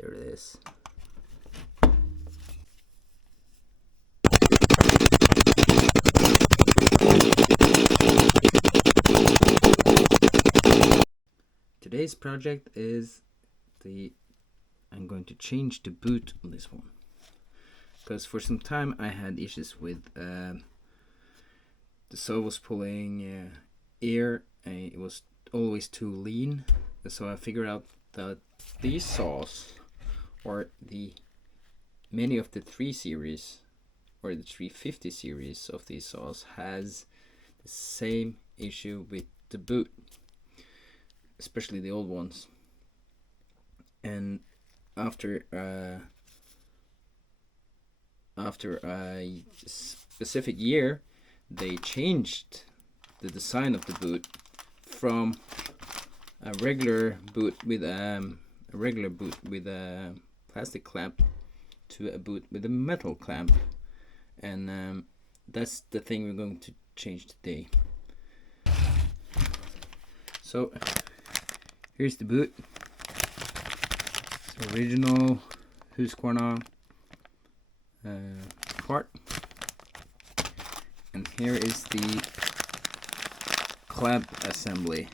There it is. Today's project is I'm going to change the boot on this one, because for some time I had issues with the saw was pulling air and it was always too lean. So I figured out that these saws, or many of the 3 series or the 350 series of these saws, has the same issue with the boot, especially the old ones. And after a specific year, they changed the design of the boot from a regular boot with a plastic clamp to a boot with a metal clamp, and that's the thing we're going to change today. So here's the boot. It's original Husqvarna part, and here is the clamp assembly.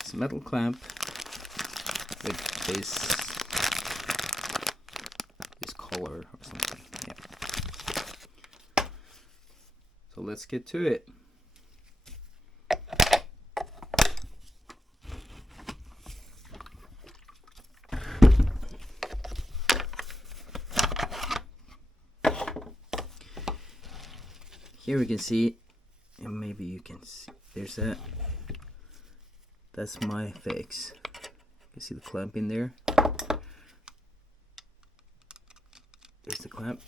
It's a metal clamp with this collar or something. Yeah. So let's get to it. Here we can see, and maybe you can see, that's my fix. You see the clamp in there. There's the clamp.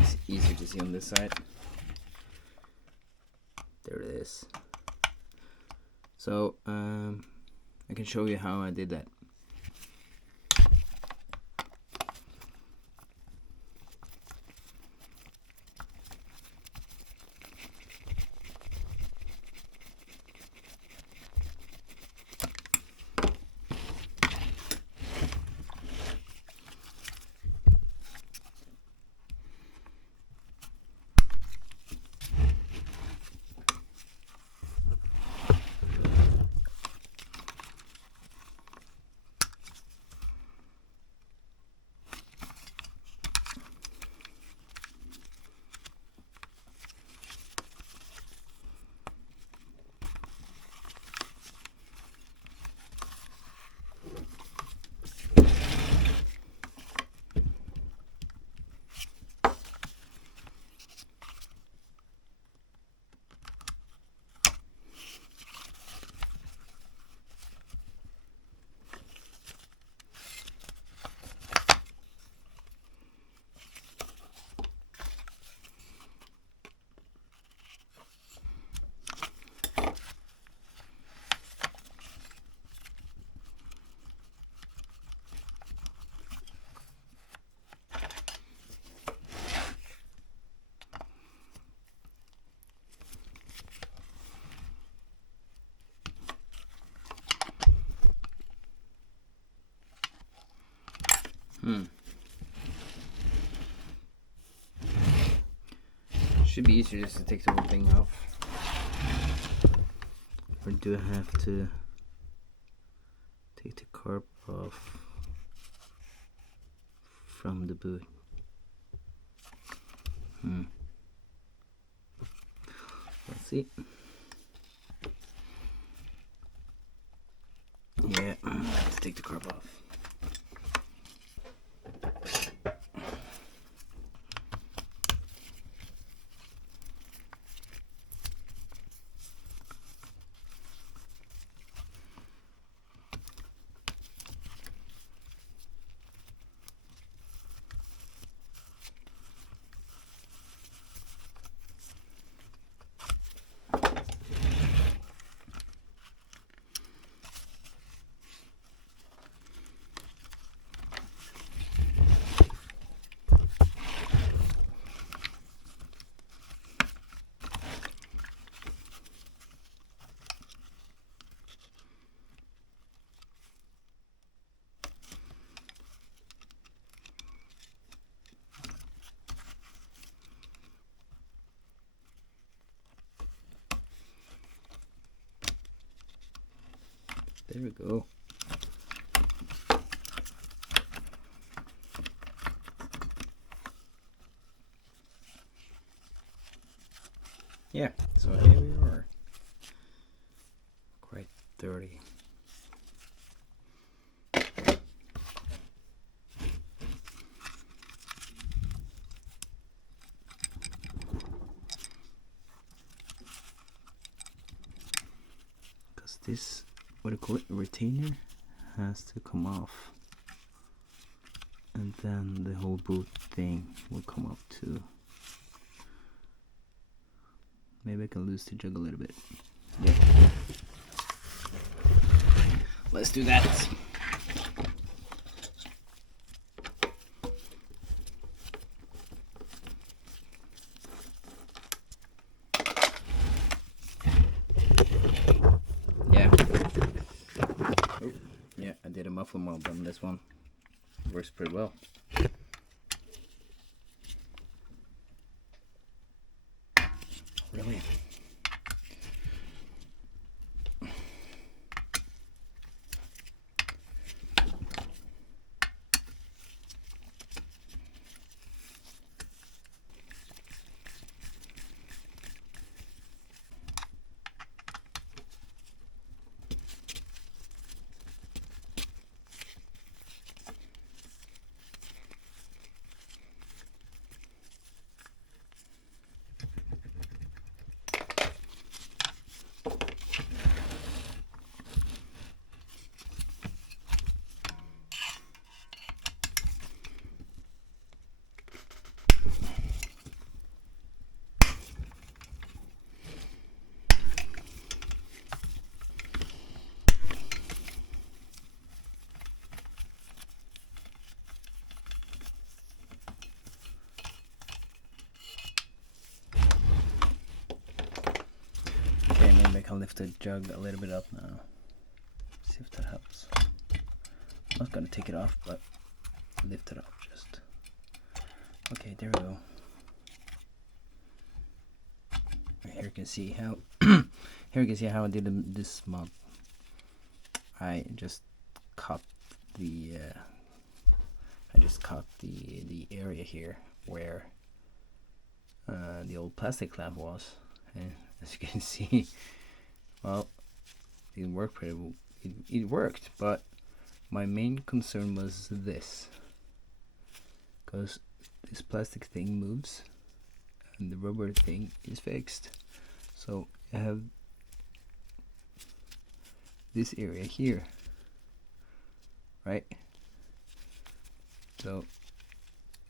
It's easier to see on this side. There it is. So I can show you how I did that. Should be easier just to take the whole thing off. Or do I have to take the carb off from the boot? Let's see. Yeah, I have to take the carb off. There we go. Yeah, so here we are. Quite dirty. Because this, what do you call it, retainer has to come off. And then the whole boot thing will come off too. Maybe I can lose the jug a little bit. Yeah. Let's do that. Yeah. Oh, yeah, I did a muffler mold on this one. Works pretty well. Really? Okay, maybe I can lift the jug a little bit up now. See if that helps. I'm not gonna take it off, but lift it up just. Okay, there we go. Here you can see how I did this mod. I just cut the the area here where the old plastic clamp was, and as you can see, well, it didn't work pretty well. It worked, but my main concern was this, because this plastic thing moves and the rubber thing is fixed. So I have this area here, right? So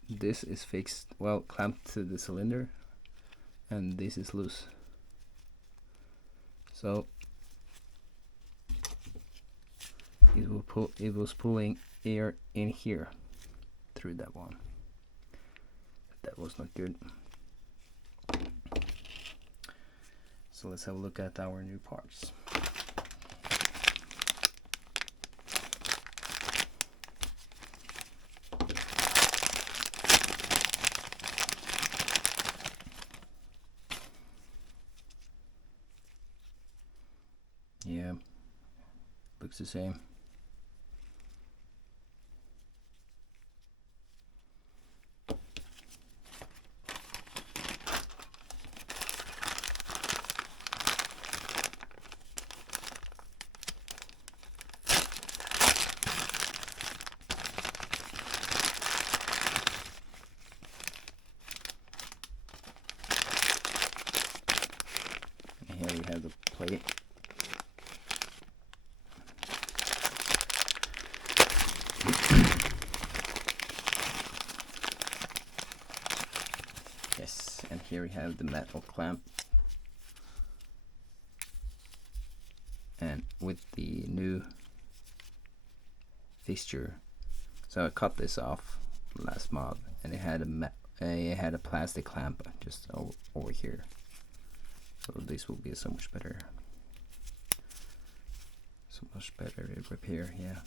this is fixed, well, clamped to the cylinder, and this is loose. So it was pulling air in here through that one. That was not good. So let's have a look at our new parts. Yeah, looks the same. And here we have the plate. Yes, and here we have the metal clamp, and with the new fixture. So I cut this off last mod, and it had a plastic clamp just over here. So this will be so much better repair. Yeah.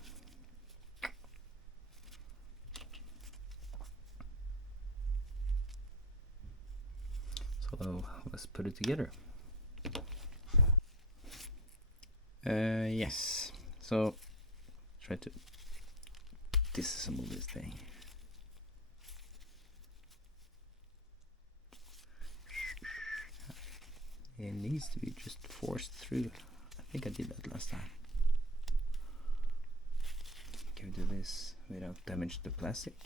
So let's put it together. Yes, So try to disassemble this thing. It needs to be just forced through. I think I did that last time. Can we do this without damage the plastic?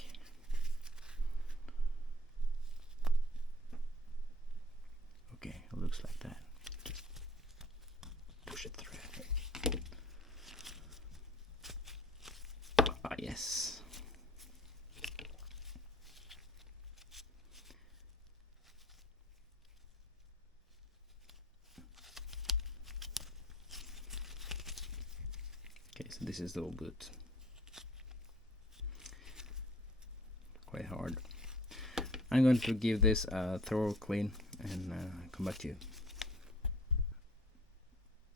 Okay, it looks like that. Just push it through, I think. Ah, yes. Okay, so this is the old boot. Quite hard. I'm going to give this a thorough clean and come back to you.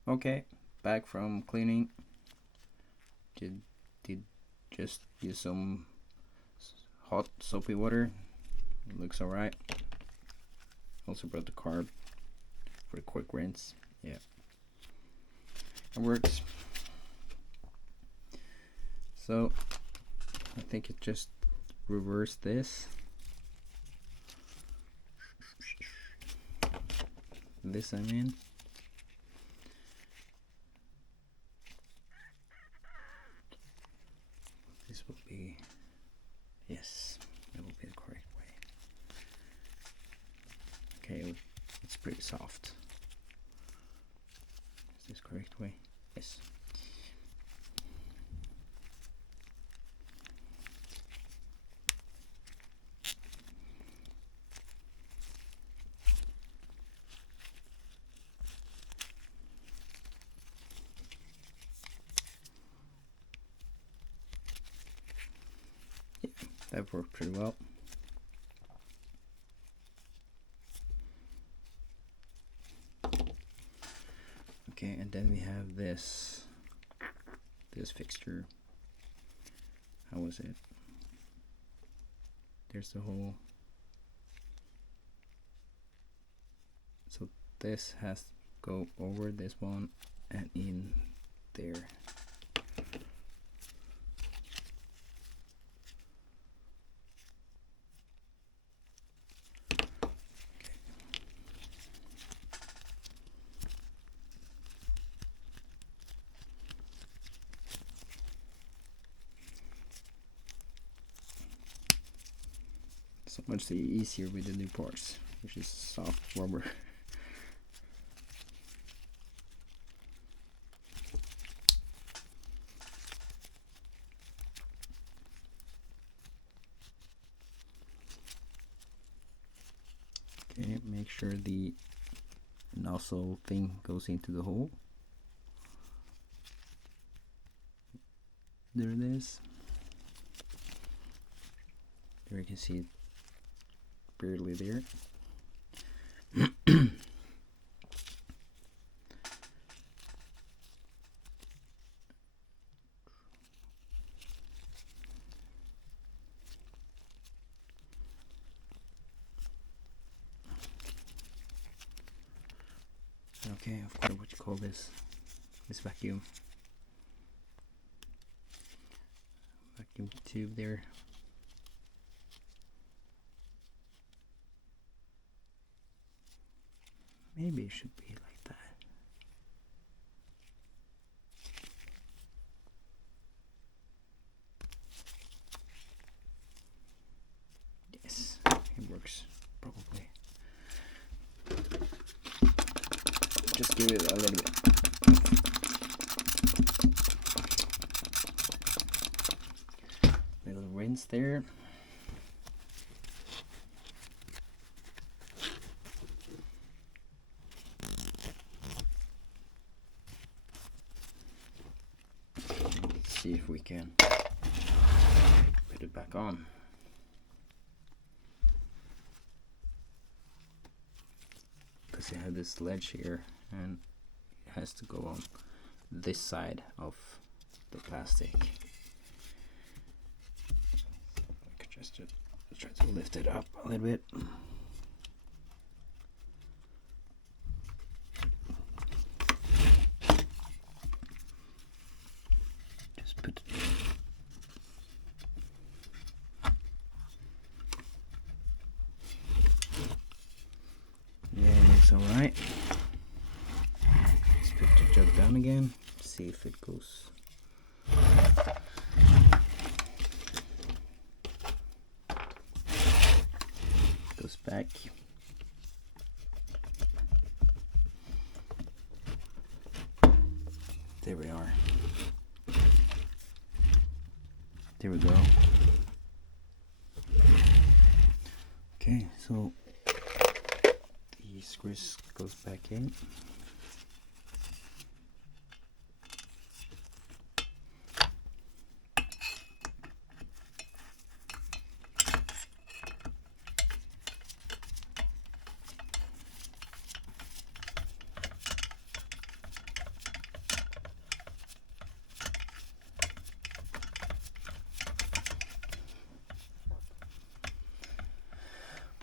Okay, back from cleaning. Did just use some hot soapy water. It looks alright. Also brought the carb for a quick rinse. Yeah, it works. So I think it just reverse this. This I mean. This will be, yes, it will be the correct way. Okay, it's pretty soft. Is this correct way? Yes. That worked pretty well. Okay, and then we have this fixture. How was it? There's the hole. So this has to go over this one and in there. So much easier with the new parts, which is soft rubber. Okay, make sure the nozzle thing goes into the hole. There it is. There you can see it barely there. Okay, I've got what you call this vacuum tube there. Maybe it should be like that. Yes, it works probably. Just give it a little bit. Little rinse there. See if we can put it back on. Because you have this ledge here and it has to go on this side of the plastic. I could just try to lift it up a little bit. Just put yeah, it looks alright. Let's put the jug down again, see if it goes. Goes back. There we are. There we go. Okay, so the screws goes back in.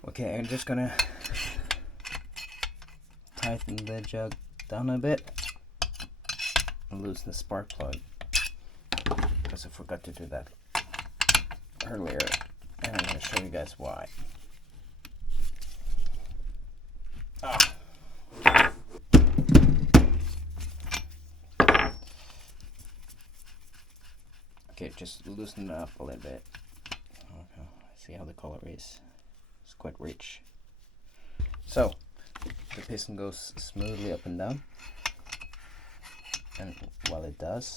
Okay, I'm just gonna tighten the jug down a bit and loosen the spark plug, because I forgot to do that earlier, and I'm gonna show you guys why. Okay, just loosen it up a little bit. Okay, see how the color is. It's quite rich. So the piston goes smoothly up and down, and while it does,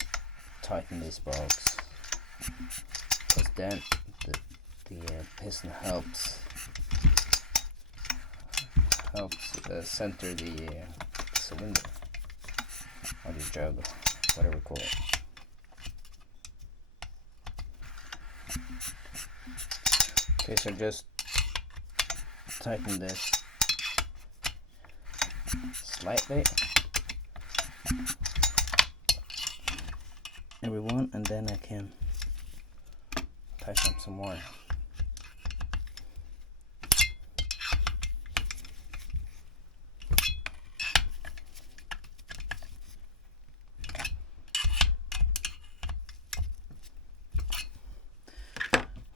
tighten these bolts, because then the piston helps center the cylinder or the jug, whatever we call it. Okay, so just tighten this slightly, everyone, and then I can tighten up some more.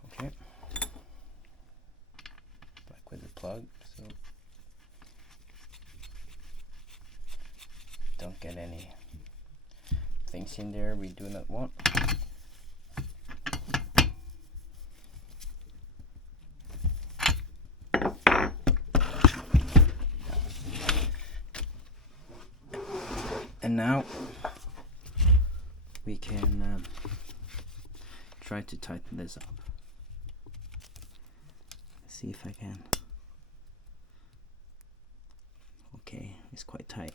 Okay, back with the plug, so don't get any things in there we do not want. And now we can try to tighten this up. Let's see if I can. Okay, it's quite tight.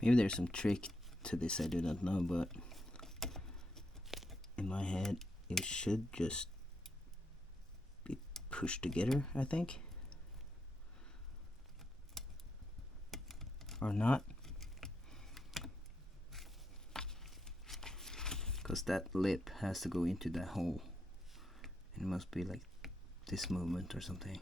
Maybe there's some trick to this, I do not know, but in my head it should just be pushed together, I think. Or not. Because that lip has to go into that hole. And it must be like this movement or something.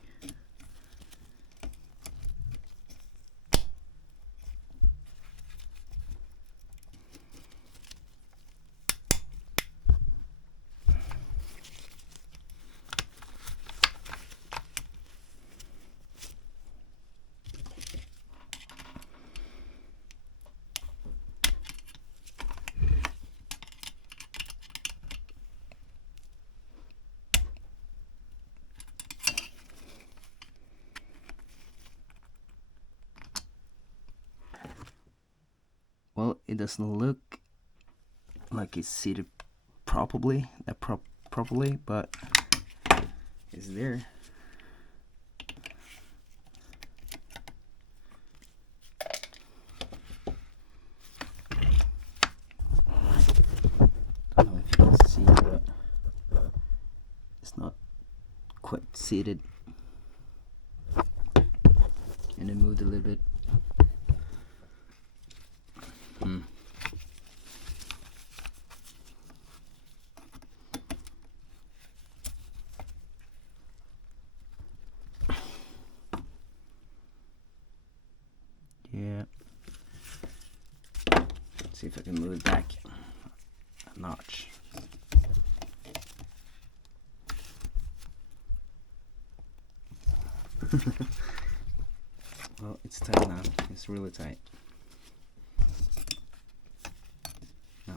Well, it doesn't look like it's seated properly, but it's there. I don't know if you can see, but it's not quite seated, and it moved a little bit. Yeah. Let's see if I can move it back. notch. Well, it's tight now. It's really tight. No.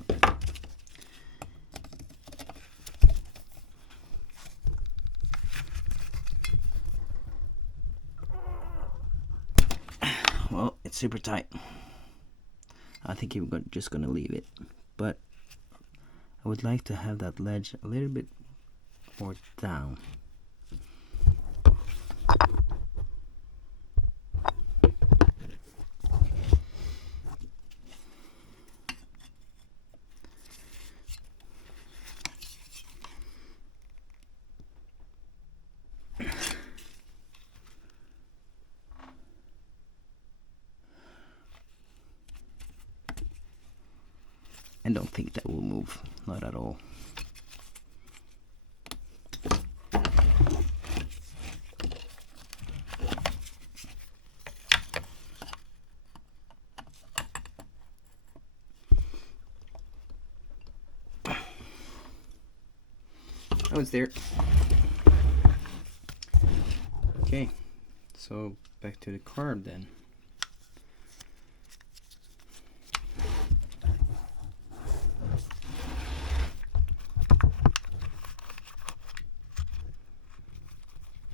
Well, it's super tight. I think you're just gonna leave it, but I would like to have that ledge a little bit more down. I don't think that will move, not at all. Oh, it's there. Okay, so back to the carb then.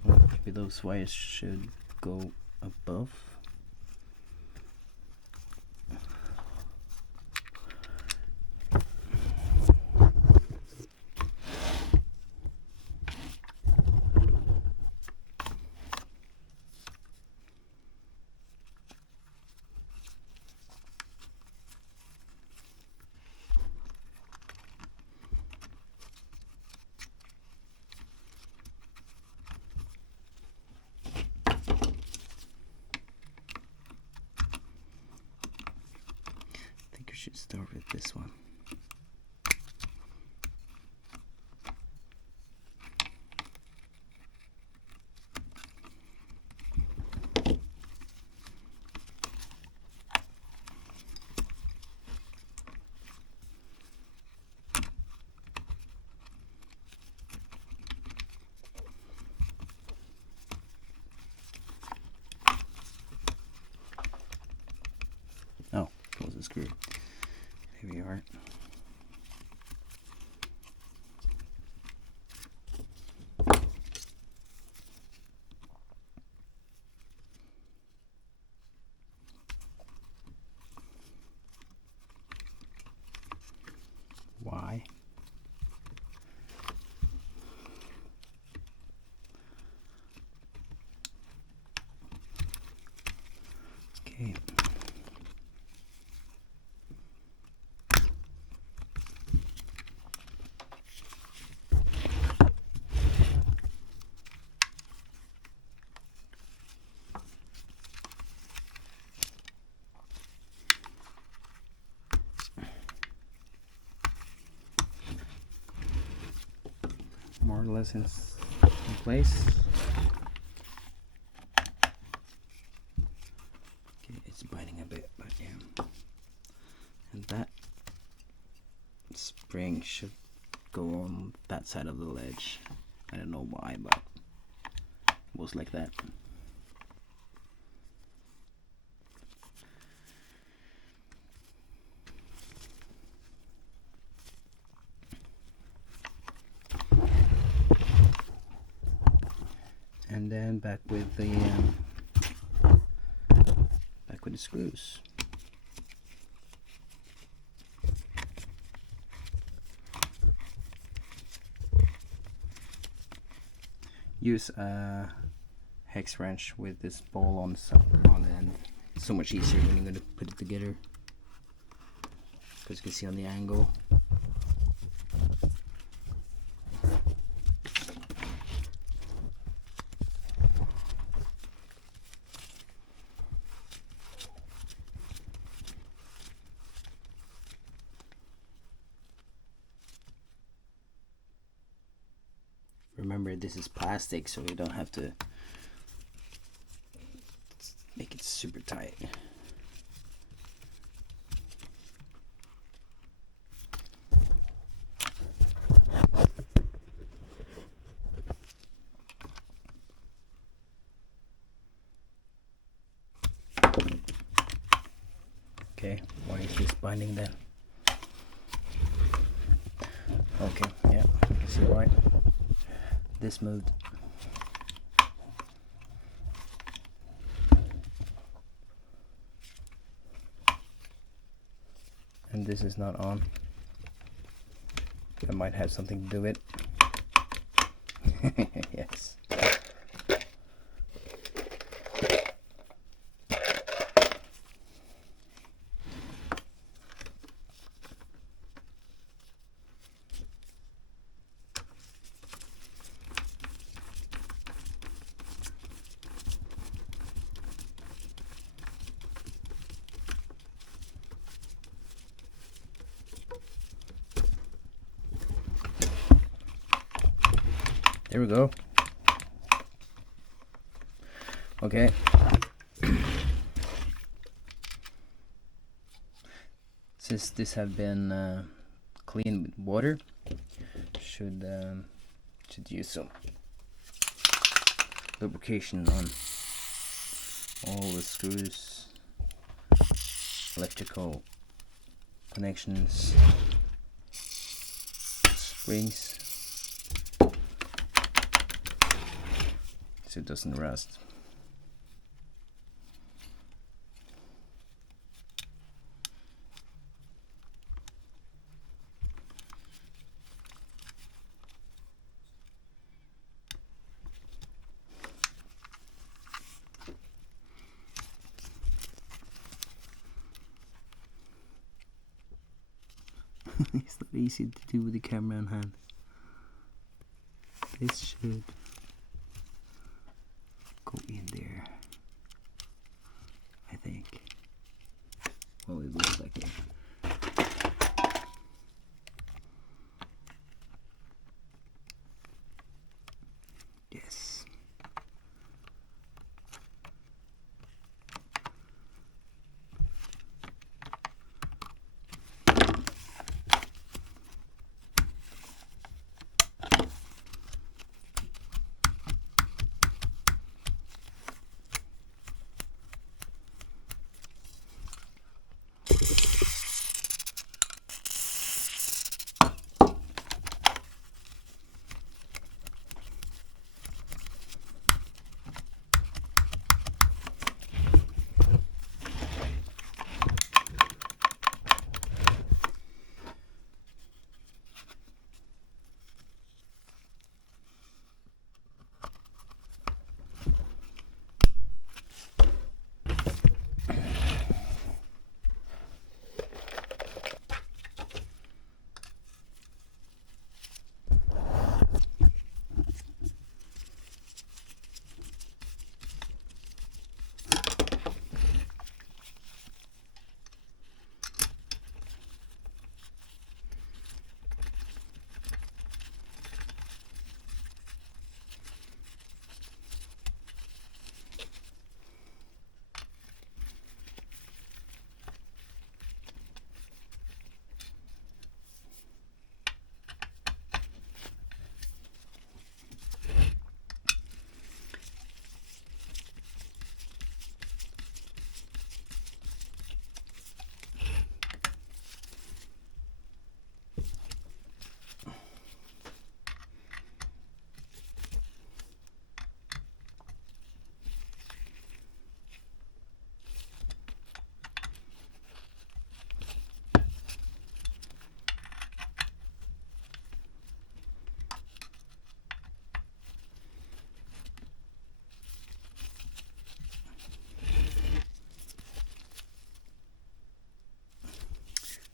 Maybe those wires should go above. Should start with this one. Oh, close the screw. Here we are. Why? Okay. More or less in place. Okay, it's biting a bit, but yeah. And that spring should go on that side of the ledge. I don't know why, but it was like that. And then back with the screws. Use a hex wrench with this ball on the end. It's so much easier when you're going to put it together, because you can see on the angle. Remember, this is plastic, so you don't have to make it super tight. Okay, why is this binding then? Okay, yeah, I see why. This moved. And this is not on. That might have something to do with it. Yes. There we go. Okay. Since this have been cleaned with water, should use some lubrication on all the screws, electrical connections, springs, so it doesn't rust. It's not easy to do with the camera in hand. This should go in there, I think. Well, it looks like it. Yes.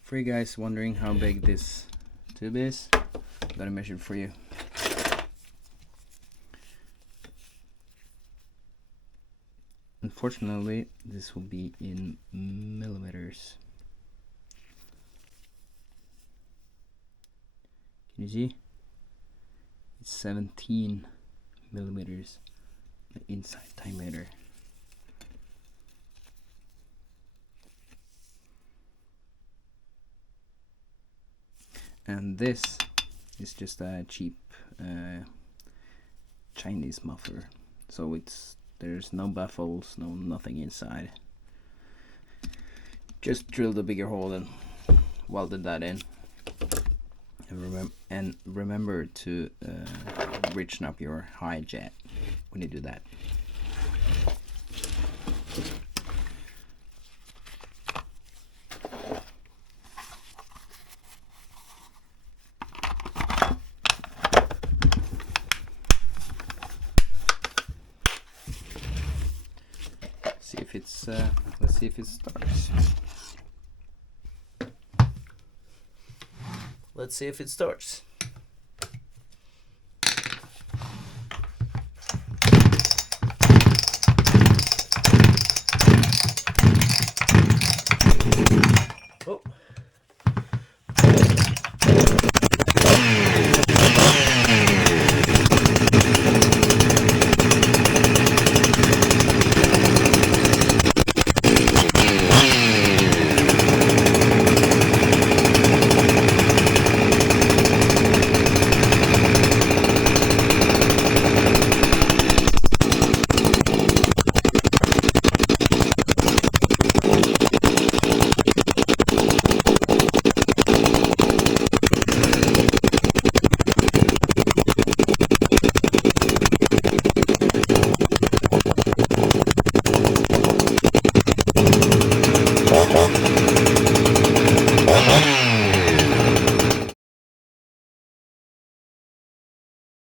For you guys wondering how big this tube is, I'm gonna measure it for you. Unfortunately, this will be in millimeters. Can you see? It's 17 millimeters, the inside diameter. And this is just a cheap Chinese muffler, so there's no baffles, nothing inside. just drilled a bigger hole and welded that in. And remember to richen up your high jet when you do that. See if it's let's see if it starts. Let's see if it starts.